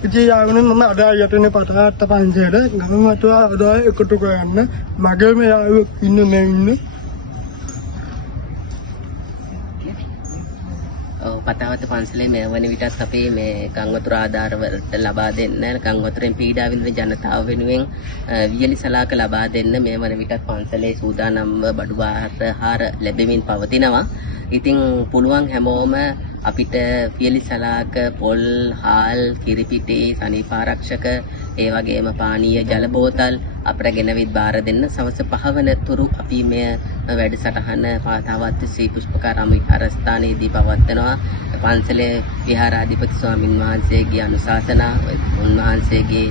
ඉතින් යාළුවනේ මම අද යටනේ පටාට පන්සලට ගම වතුවා අද එකතු කරන්න මගේම යාළුවෙක් ඉන්නේ. පතාවත පන්සලේ මේ වන විටත් අපේ මේ ගංවතුර ආධාරවලට ලබා දෙන්න ගංවතුරෙන් පීඩා විඳින ජනතාව වෙනුවෙන් වියලි සලාක ලබා දෙන්න මේ වන විටත් පන්සලේ සූදානම්ව බඩු ආහාර ලැබෙමින් පවතිනවා. ඉතින් පුළුවන් හැමෝම අපිට වියලි සලාක පොල් හාල් කිරිපිටි සනීපාරක්ෂක ඒ වගේම පානීය ජල බෝතල් අපට ගෙනවිත් බාර දෙන්න. සවස් 5 වන තුරු අපි මේ වැඩසටහන පාතාවත් ශ්‍රී පුෂ්පකාරාම විහාරස්ථානයේදී පවත්වනවා. පන්සලේ විහාරාධිපති ස්වාමින් වහන්සේගේ අනුශාසනා උන්වහන්සේගේ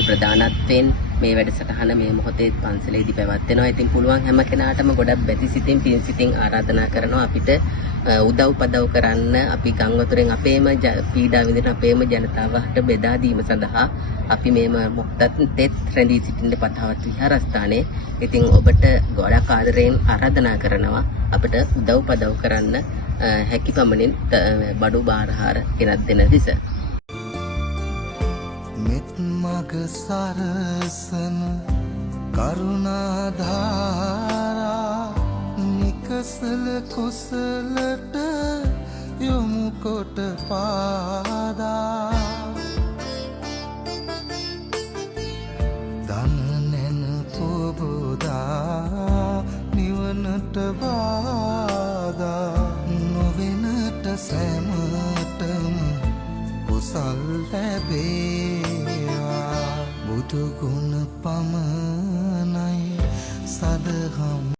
ප්‍රධානත්වයෙන් මේ වැඩසටහන මේ මොහොතේ පන්සලේදී පැවැත්වෙනවා. ඉතින් පුළුවන් හැම කෙනාටම ගොඩක් බැති සිතින් පින් සිතින් ආරාධනා කරනවා අපිට උදව් පදව් කරන්න. අපි ගංවතුරෙන් අපේම පීඩා විඳින අපේම ජනතාවට බෙදා දීම සඳහා අපි මේම මොහොතත් තෙත් රැඳී සිටින්න පතාවත් විහාරස්ථානයේ. ඉතින් ඔබට ගොඩක් ආදරයෙන් ආරාධනා කරනවා අපිට උදව් පදව් කරන්න හැකි පමණින් බඩු බාරහාර ගෙනත් දෙන ලෙස. මෙත් මග සරසන කරුණාධාරා නිකසල කුසලට යොමු කොට පාදා දන නැන පොබෝදා නිවනට බාදා නොවෙනට සැමටම කුසල් ලැබේවා බුදු ගුණ පමණයි සදහම්